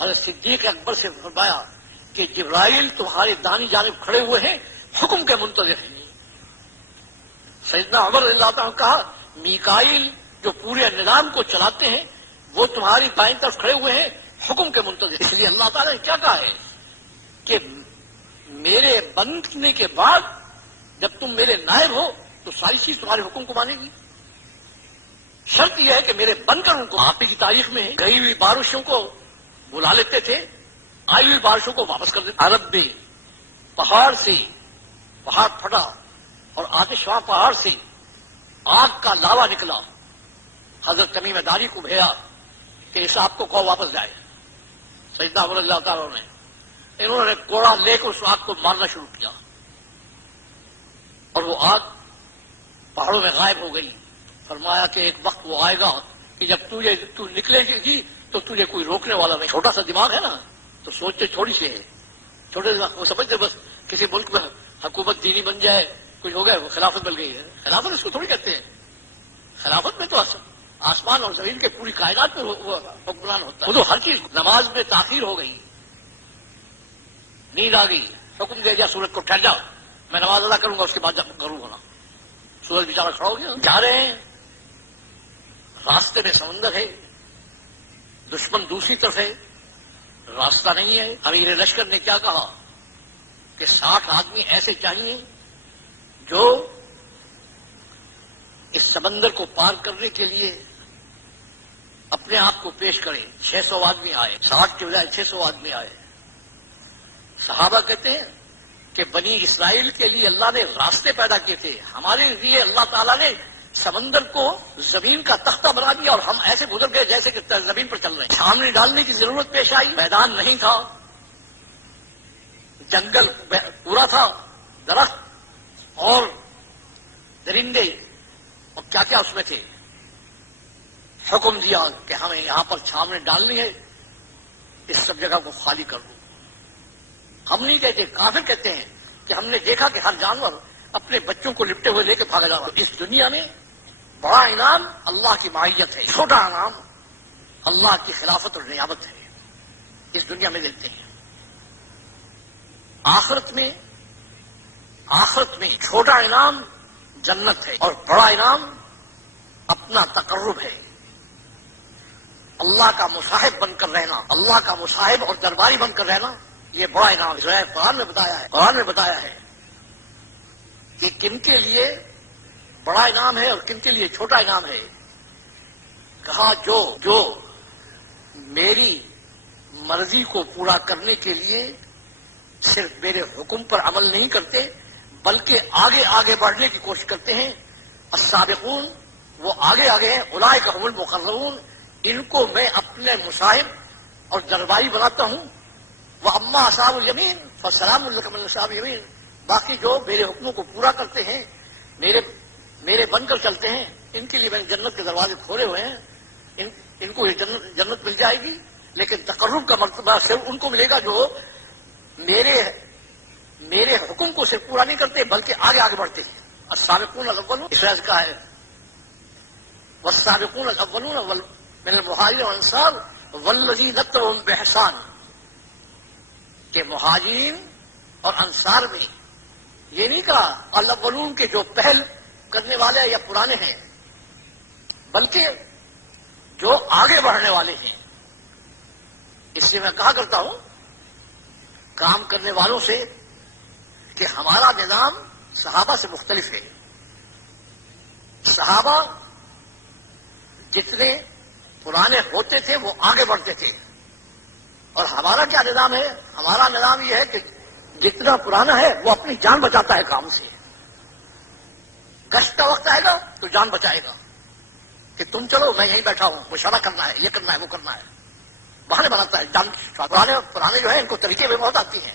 حضرت صدیق اکبر سے فرمایا کہ جبرائیل تمہاری دانی جانب کھڑے ہوئے ہیں، حکم کے منتظر ہیں۔ سیدنا عمر رضی اللہ عنہ کہا میکائیل جو پورے نظام کو چلاتے ہیں وہ تمہاری دائیں طرف کھڑے ہوئے ہیں، حکم کے منتظر۔ اس لیے اللہ تعالیٰ نے کیا کہا ہے کہ میرے بننے کے بعد جب تم میرے نائب ہو تو ساری چیز تمہارے حکم کو مانے گی۔ شرط یہ ہے کہ میرے بن کر ان کو، آپ کی تاریخ میں گئی ہوئی بارشوں کو بلا لیتے تھے، آئی ہوئی بارشوں کو واپس کر دیتے۔ عرب میں پہاڑ سے پہاڑ پھٹا اور آتش فشاں پہاڑ سے آگ کا لاوا نکلا، حضرت تمیم داری کو بھیجا کہ اس آگ کو کہو واپس جائے۔ سیدنا عمر رضی اللہ تعالیٰ نے انہوں نے کوڑا لے کر اس آگ کو مارنا شروع کیا اور وہ آگ پہاڑوں میں غائب ہو گئی۔ فرمایا کہ ایک وقت وہ آئے گا کہ جب تو نکلے گی تو تجھے کوئی روکنے والا نہیں۔ چھوٹا سا دماغ ہے نا تو سوچتے تھوڑی سی ہے، چھوٹے دماغ وہ سمجھتے بس کسی ملک میں حکومت دینی بن جائے، کچھ ہو گیا، وہ خلافت مل گئی ہے۔ خلافت اس کو تھوڑی کہتے ہیں، خلافت میں تو آسمان اور زمین کے پوری کائنات میں وہ حکمران ہوتا ہے۔ وہ تو ہر چیز، نماز میں تاخیر ہو گئی، نیند آ گئی، حکم دے دیا سورج کو ٹھہر جا، میں نماز ادا کروں گا اس کے بعد جب کروں گا نا، سورج بیچارہ کھڑا ہو گیا۔ جا رہے ہیں، راستے میں سمندر ہے، دشمن دوسری طرف ہے، راستہ نہیں ہے۔ امیر لشکر نے کیا کہا کہ 60 آدمی ایسے چاہیے جو اس سمندر کو پار کرنے کے لیے اپنے آپ کو پیش کریں۔ 600 آدمی آئے، 60 کے بجائے 600 آدمی آئے۔ صحابہ کہتے ہیں کہ بنی اسرائیل کے لیے اللہ نے راستے پیدا کیے تھے، ہمارے لیے اللہ تعالیٰ نے سمندر کو زمین کا تختہ بنا دیا اور ہم ایسے گزر گئے جیسے کہ زمین پر چل رہے ہیں۔ سامنے ڈالنے کی ضرورت پیش آئی، میدان نہیں تھا، جنگل پورا تھا، درخت اور درندے اور کیا کیا اس میں تھے۔ حکم دیا کہ ہمیں یہاں پر چھاؤنی ڈالنی ہے، اس سب جگہ کو خالی کر دو۔ ہم نہیں کہتے، کافر کہتے ہیں کہ ہم نے دیکھا کہ ہر جانور اپنے بچوں کو لپٹے ہوئے لے کے بھاگا جا رہا۔ اس دنیا میں بڑا انعام اللہ کی معیت ہے، چھوٹا انعام اللہ کی خلافت اور نیابت ہے، اس دنیا میں دیتے ہیں۔ آخرت میں چھوٹا انعام جنت ہے اور بڑا انعام اپنا تقرب ہے، اللہ کا مصاحب بن کر رہنا، اللہ کا مصاحب اور درباری بن کر رہنا، یہ بڑا انعام ہے۔ قرآن میں بتایا ہے کہ کن کے لیے بڑا انعام ہے اور کن کے لیے چھوٹا انعام ہے۔ کہا جو میری مرضی کو پورا کرنے کے لیے صرف میرے حکم پر عمل نہیں کرتے بلکہ آگے بڑھنے کی کوشش کرتے ہیں، السابقون، وہ آگے ہیں، اولئک هم المقربون، ان کو میں اپنے مصاحب اور درباری بناتا ہوں۔ وَأَمَّا أَصْحَابُ الْيَمِينِ فَسَلَامٌ لَكَ مِنْ أَصْحَابِ الْيَمِينِ، باقی جو میرے حکموں کو پورا کرتے ہیں، میرے بن کر چلتے ہیں، ان کے لیے میں نے جنت کے دروازے کھولے ہوئے ہیں، ان کو یہ جنت مل جائے گی، لیکن تقرب کا مرتبہ صرف ان کو ملے گا جو میرے حکم کو صرف پورا نہیں کرتے بلکہ آگے بڑھتے ہیں۔ السابقون الاولون، اس طرح کا ہے، والسابقون الاولون من المہاجرین والانصار والذین اتبعوہم بإحسان، کہ مہاجرین اور انصار میں یہ نہیں کہا الاولون کے جو پہل کرنے والے یا پرانے ہیں، بلکہ جو آگے بڑھنے والے ہیں۔ اس سے میں کہا کرتا ہوں کام کرنے والوں سے کہ ہمارا نظام صحابہ سے مختلف ہے۔ صحابہ جتنے پرانے ہوتے تھے وہ آگے بڑھتے تھے، اور ہمارا کیا نظام ہے؟ ہمارا نظام یہ ہے کہ جتنا پرانا ہے وہ اپنی جان بچاتا ہے کام سے، گشت کا وقت آئے گا تو جان بچائے گا کہ تم چلو میں یہیں بیٹھا ہوں، مشورہ کرنا ہے، یہ کرنا ہے، وہ کرنا ہے، بہانے بناتا ہے جان۔ پرانے جو ہیں ان کو طریقے میں بہت آتی ہیں،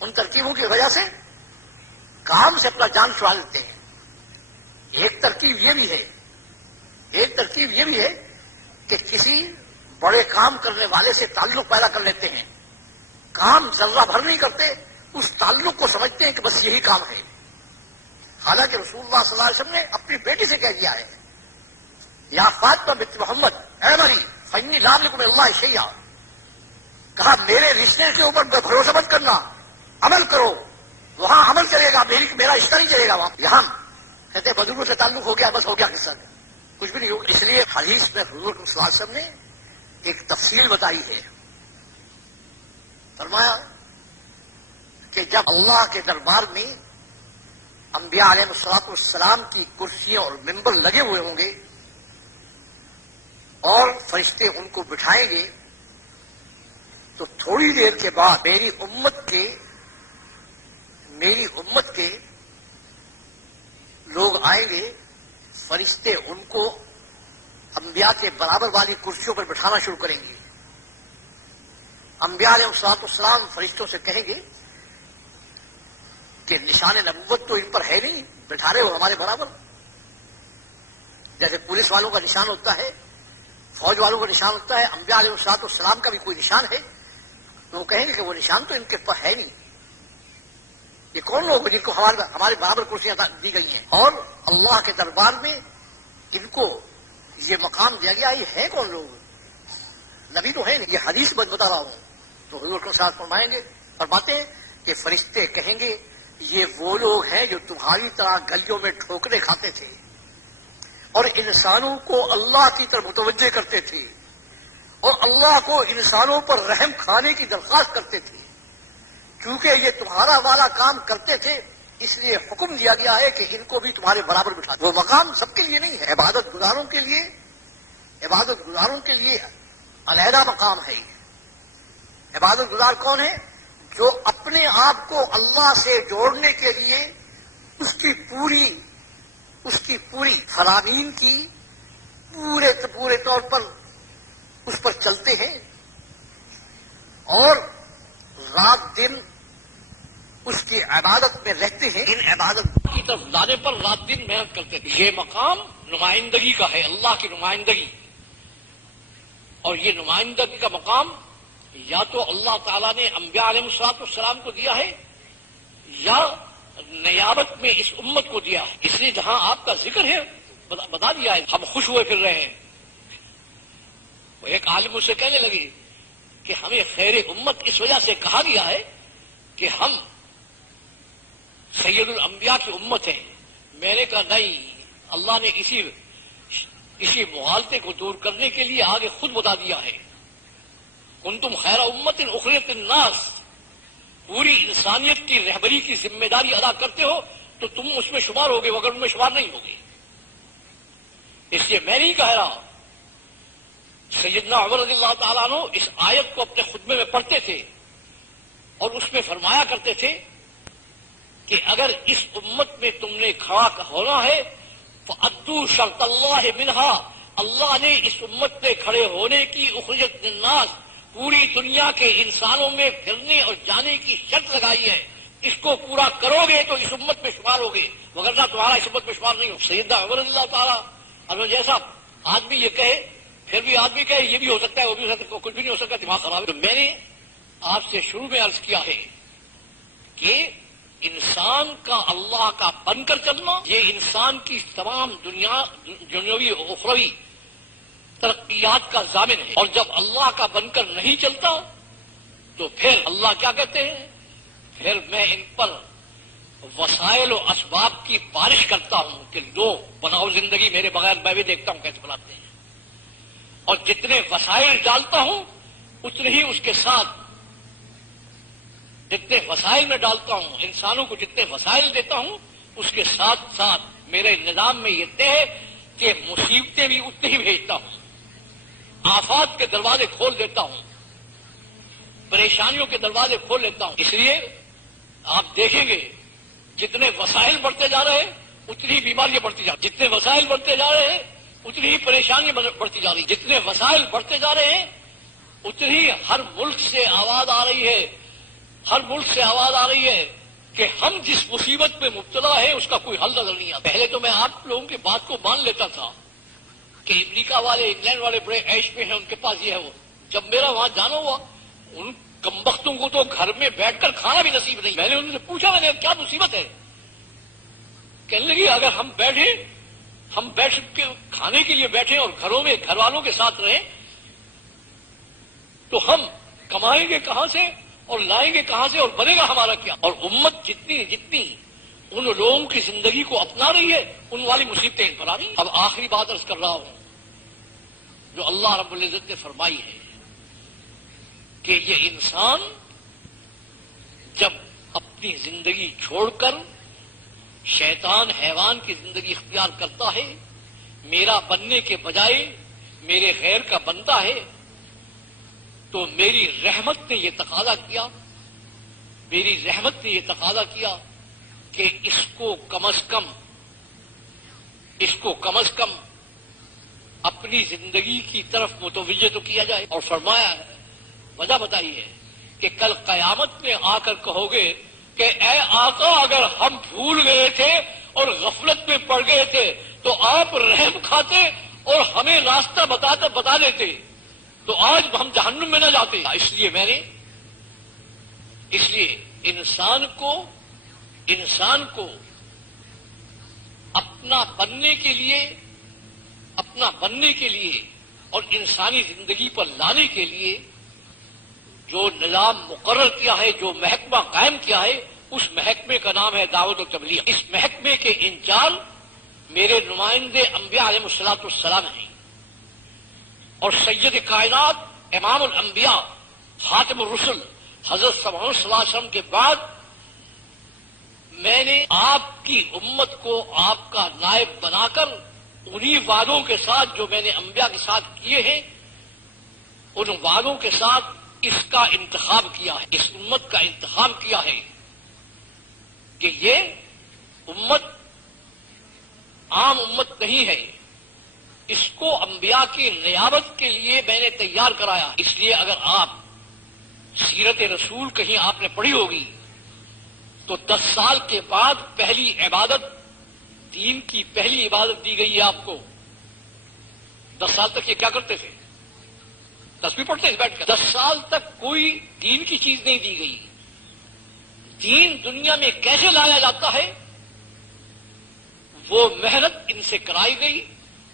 ان ترکیبوں کی وجہ سے کام سے اپنا جان چھڑا لیتے ہیں۔ ایک ترکیب یہ بھی ہے کہ کسی بڑے کام کرنے والے سے تعلق پیدا کر لیتے ہیں، کام ذرہ بھر نہیں کرتے، اس تعلق کو سمجھتے ہیں کہ بس یہی کام ہے، حالانکہ رسول اللہ صلی اللہ علیہ وسلم نے اپنی بیٹی سے کہہ دیا ہے، یا فاطمہ بنت محمد اعمری فانی لا املک من اللہ شیئا، کہا میرے رشتے کے اوپر بھروسہ مت کرنا، عمل کرو، وہاں عمل چلے گا، میرا رشتہ نہیں چلے گا وہاں. یہاں کہتے بزرگوں سے تعلق ہو گیا، بس ہو گیا قصہ، کچھ بھی نہیں ہو. اس لیے حدیث میں حضور صلی اللہ علیہ وسلم نے ایک تفصیل بتائی ہے. فرمایا کہ جب اللہ کے دربار میں انبیاء علیہ الصلوۃ والسلام کی کرسیاں اور ممبر لگے ہوئے ہوں گے اور فرشتے ان کو بٹھائیں گے، تو تھوڑی دیر کے بعد میری امت کے لوگ آئیں گے، فرشتے ان کو انبیاء کے برابر والی کرسیوں پر بٹھانا شروع کریں گے. انبیاء علیہ الصلوۃ والسلام فرشتوں سے کہیں گے کہ نشان نبوت تو ان پر ہے نہیں، بٹھا رہے ہو ہمارے برابر. جیسے پولیس والوں کا نشان ہوتا ہے، فوج والوں کا نشان ہوتا ہے، انبیاء علیہ الصلوۃ والسلام کا بھی کوئی نشان ہے. تو وہ کہیں گے کہ وہ نشان تو ان کے پر ہے نہیں. یہ کون لوگ جن کو ہمارے برابر کرسیاں دی گئی ہیں اور اللہ کے دربار میں ان کو یہ مقام دیا گیا، یہ ہے کون لوگ؟ نبی تو ہے نہیں، یہ حدیث بتا رہا ہوں. تو حضور کے ساتھ فرماتے ہیں کہ فرشتے کہیں گے یہ وہ لوگ ہیں جو تمہاری طرح گلیوں میں ٹھوکریں کھاتے تھے اور انسانوں کو اللہ کی طرف متوجہ کرتے تھے اور اللہ کو انسانوں پر رحم کھانے کی درخواست کرتے تھے. کیونکہ یہ تمہارا والا کام کرتے تھے اس لیے حکم دیا گیا ہے کہ ان کو بھی تمہارے برابر بٹھا دو. وہ مقام سب کے لیے نہیں ہے، عبادت گزاروں کے لیے علیحدہ مقام ہے. عبادت گزار کون ہے؟ جو اپنے آپ کو اللہ سے جوڑنے کے لیے اس کی پوری فرامین کی پورے طور پر اس پر چلتے ہیں اور رات دن اس کی عبادت میں رہتے ہیں. ان عبادت کی طرف لانے پر رات دن محنت کرتے تھے. یہ مقام نمائندگی کا ہے، اللہ کی نمائندگی. اور یہ نمائندگی کا مقام یا تو اللہ تعالیٰ نے انبیاء علیہ الصلوۃ والسلام کو دیا ہے یا نیابت میں اس امت کو دیا ہے. اس لیے جہاں آپ کا ذکر ہے بتا دیا ہے، ہم خوش ہوئے پھر رہے ہیں. ایک عالم مجھ سے کہنے لگی کہ ہمیں خیر امت اس وجہ سے کہا گیا ہے کہ ہم سید الانبیاء کی امت ہیں. میں نے کہا نہیں، اللہ نے اسی مغالطے کو دور کرنے کے لیے آگے خود بتا دیا ہے. کنتم خیر امت اخرجت للناس، پوری انسانیت کی رہبری کی ذمہ داری ادا کرتے ہو تو تم اس میں شمار ہوگے، مگر ان میں شمار نہیں ہوگے. اس لیے میں نہیں کہہ رہا. سیدنا عمر رضی اللہ تعالیٰ عنہ اس آیت کو اپنے خطبے میں پڑھتے تھے اور اس میں فرمایا کرتے تھے کہ اگر اس امت میں تم نے کھڑا ہونا ہے فَأَدُّوا شرط اللہ منہا، اللہ نے اس امت میں کھڑے ہونے کی اخرجت للناس، پوری دنیا کے انسانوں میں پھرنے اور جانے کی شرط لگائی ہے. اس کو پورا کرو گے تو اس امت میں شمار ہوگے، وگرنہ تمہارا اس امت میں شمار نہیں ہو. سیدنا عمر رضی اللہ تعالیٰ عنہ جیسا آدمی یہ کہے، پھر بھی آدمی کہے یہ بھی ہو سکتا ہے وہ بھی ہو سکتا ہے، کچھ بھی نہیں ہو سکتا، دماغ خراب ہے. تو میں نے آپ سے شروع میں عرض کیا ہے کہ انسان کا اللہ کا بن کر چلنا یہ انسان کی تمام دنیاوی و اخروی ترقیات کا ضامن ہے. اور جب اللہ کا بن کر نہیں چلتا تو پھر اللہ کیا کہتے ہیں؟ پھر میں ان پر وسائل و اسباب کی بارش کرتا ہوں کہ لو بناؤ زندگی میرے بغیر، میں بھی دیکھتا ہوں کیسے بناتے ہیں. اور جتنے وسائل ڈالتا ہوں اتنے ہی اس کے ساتھ، جتنے وسائل میں ڈالتا ہوں انسانوں کو، جتنے وسائل دیتا ہوں اس کے ساتھ ساتھ میرے نظام میں یہ طے ہے کہ مصیبتیں بھی اتنی ہی بھیجتا ہوں، آفات کے دروازے کھول دیتا ہوں، پریشانیوں کے دروازے کھول لیتا ہوں. اس لیے آپ دیکھیں گے جتنے وسائل بڑھتے جا رہے ہیں اتنی بیماریاں بڑھتی جا رہی ہیں، جتنے وسائل بڑھتے جا رہے ہیں اتنی ہی پریشانیاں بڑھتی جا رہی ہیں، جتنے وسائل بڑھتے جا رہے ہیں اتنی ہر ملک سے آواز آ رہی ہے، ہر ملک سے آواز آ رہی ہے کہ ہم جس مصیبت میں مبتلا ہے اس کا کوئی حل نظر نہیں آتا. پہلے تو میں آپ لوگوں کی بات کو مان لیتا تھا کہ امریکہ والے انگلینڈ والے بڑے عیش میں ہیں، ان کے پاس یہ ہے وہ. جب میرا وہاں جانا ہوا ان کمبختوں کو تو گھر میں بیٹھ کر کھانا بھی نصیب نہیں. میں نے ان سے پوچھا میں نے کیا مصیبت ہے؟ کہنے لگی اگر ہم بیٹھ کے کھانے کے لیے بیٹھیں اور گھروں میں گھر والوں کے ساتھ رہیں تو ہم کمائیں گے کہاں سے اور لائیں گے کہاں سے اور بنے گا ہمارا کیا؟ اور امت جتنی ان لوگوں کی زندگی کو اپنا رہی ہے ان والی مصیبتیں پر آ رہی ہیں۔ اب آخری بات عرض کر رہا ہوں جو اللہ رب العزت نے فرمائی ہے کہ یہ انسان جب اپنی زندگی چھوڑ کر شیطان حیوان کی زندگی اختیار کرتا ہے، میرا بننے کے بجائے میرے غیر کا بنتا ہے، تو میری رحمت نے یہ تقاضا کیا کہ اس کو کم از کم اپنی زندگی کی طرف متوجہ تو کیا جائے۔ اور فرمایا ہے، وجہ بتائی ہے کہ کل قیامت میں آ کر کہو گے کہ اے آقا اگر ہم بھول گئے تھے اور غفلت میں پڑ گئے تھے تو آپ رحم کھاتے اور ہمیں راستہ بتا دیتے تو آج ہم جہنم میں نہ جاتے۔ اس لیے انسان کو اپنا بننے کے لیے اور انسانی زندگی پر لانے کے لیے جو نظام مقرر کیا ہے، جو محکمہ قائم کیا ہے، اس محکمے کا نام ہے دعوت و تبلیغ۔ اس محکمے کے انچارج میرے نمائندے انبیاء علیہ الصلوۃ والسلام ہیں، اور سید کائنات امام الانبیاء خاتم الرسل حضرت صلی اللہ علیہ وسلم کے بعد میں نے آپ کی امت کو آپ کا نائب بنا کر انہی وعدوں کے ساتھ جو میں نے انبیاء کے ساتھ کیے ہیں، ان وعدوں کے ساتھ اس کا انتخاب کیا ہے، اس امت کا انتخاب کیا ہے کہ یہ امت عام امت نہیں ہے، اس کو انبیاء کی نیابت کے لیے میں نے تیار کرایا۔ اس لیے اگر آپ سیرت رسول کہیں آپ نے پڑھی ہوگی تو 10 سال کے بعد پہلی عبادت، دین کی پہلی عبادت دی گئی ہے آپ کو۔ 10 سال تک یہ کیا کرتے تھے؟ تسبیح پڑھتے تھے بیٹھ کر۔ 10 سال تک کوئی دین کی چیز نہیں دی گئی۔ دین دنیا میں کیسے لایا جاتا ہے وہ محنت ان سے کرائی گئی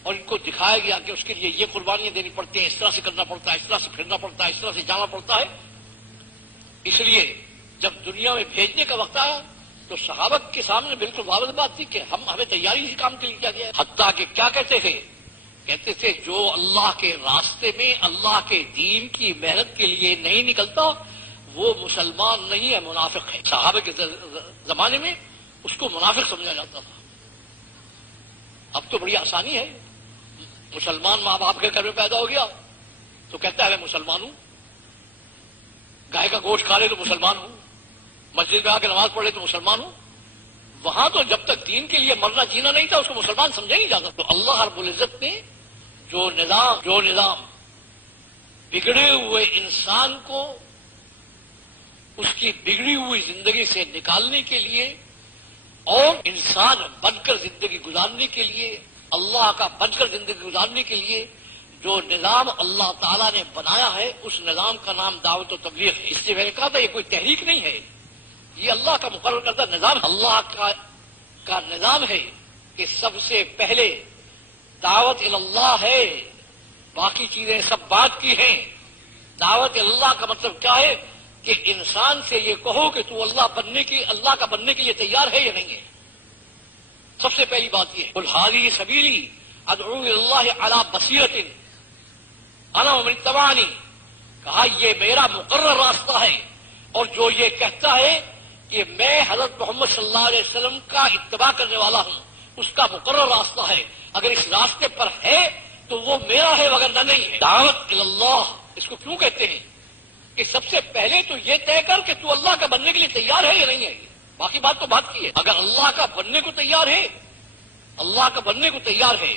اور ان کو دکھایا گیا کہ اس کے لیے یہ قربانیاں دینی پڑتی ہیں، اس طرح سے کرنا پڑتا ہے، اس طرح سے پھرنا پڑتا ہے، اس طرح سے جانا پڑتا ہے۔ اس لیے جب دنیا میں بھیجنے کا وقت آیا تو صحابہ کے سامنے بالکل واضح بات تھی کہ ہمیں تیاری اسی کام کے لیے کیا گیا ہے۔ حتیٰ کہ کیا کہتے تھے جو اللہ کے راستے میں اللہ کے دین کی محنت کے لیے نہیں نکلتا وہ مسلمان نہیں ہے، منافق ہے۔ صحابہ کے زمانے میں اس کو منافق سمجھا جاتا تھا۔ اب تو بڑی آسانی ہے، مسلمان ماں باپ کے گھر میں پیدا ہو گیا تو کہتا ہے میں مسلمان ہوں، گائے کا گوشت کھا لے تو مسلمان ہوں، مسجد میں آ کے نماز پڑھ لے تو مسلمان ہوں۔ وہاں تو جب تک دین کے لیے مرنا جینا نہیں تھا اس کو مسلمان سمجھا نہیں جاتا۔ تو اللہ رب العزت نے جو نظام بگڑے ہوئے انسان کو اس کی بگڑی ہوئی زندگی سے نکالنے کے لیے اور انسان بن کر زندگی گزارنے کے لیے، اللہ کا بن کر زندگی گزارنے کے لیے جو نظام اللہ تعالیٰ نے بنایا ہے اس نظام کا نام دعوت و تبلیغ ہے۔ اس لیے میں نے کہا تھا یہ کوئی تحریک نہیں ہے، یہ اللہ کا مقرر کردہ نظام، اللہ کا نظام ہے کہ سب سے پہلے دعوت اللہ ہے، باقی چیزیں سب بات کی ہیں۔ دعوت اللہ کا مطلب کیا ہے کہ انسان سے یہ کہو کہ تو اللہ کا بننے کے لیے تیار ہے یا نہیں ہے۔ سب سے پہلی بات یہ ہے قل ھذہ سبیلی ادعو الی اللہ علی بصیرۃ انا ومن اتبعنی، کہا یہ میرا مقرر راستہ ہے، اور جو یہ کہتا ہے کہ میں حضرت محمد صلی اللہ علیہ وسلم کا اتباع کرنے والا ہوں اس کا مقرر راستہ ہے، اگر اس راستے پر ہے تو وہ میرا ہے وگرنہ نہیں ہے۔ دعوت الی اللہ اس کو کیوں کہتے ہیں کہ سب سے پہلے تو یہ طے کر کہ تو اللہ کا بننے کے لیے تیار ہے یا نہیں ہے، باقی بات تو بات کی ہے۔ اگر اللہ کا بننے کو تیار ہے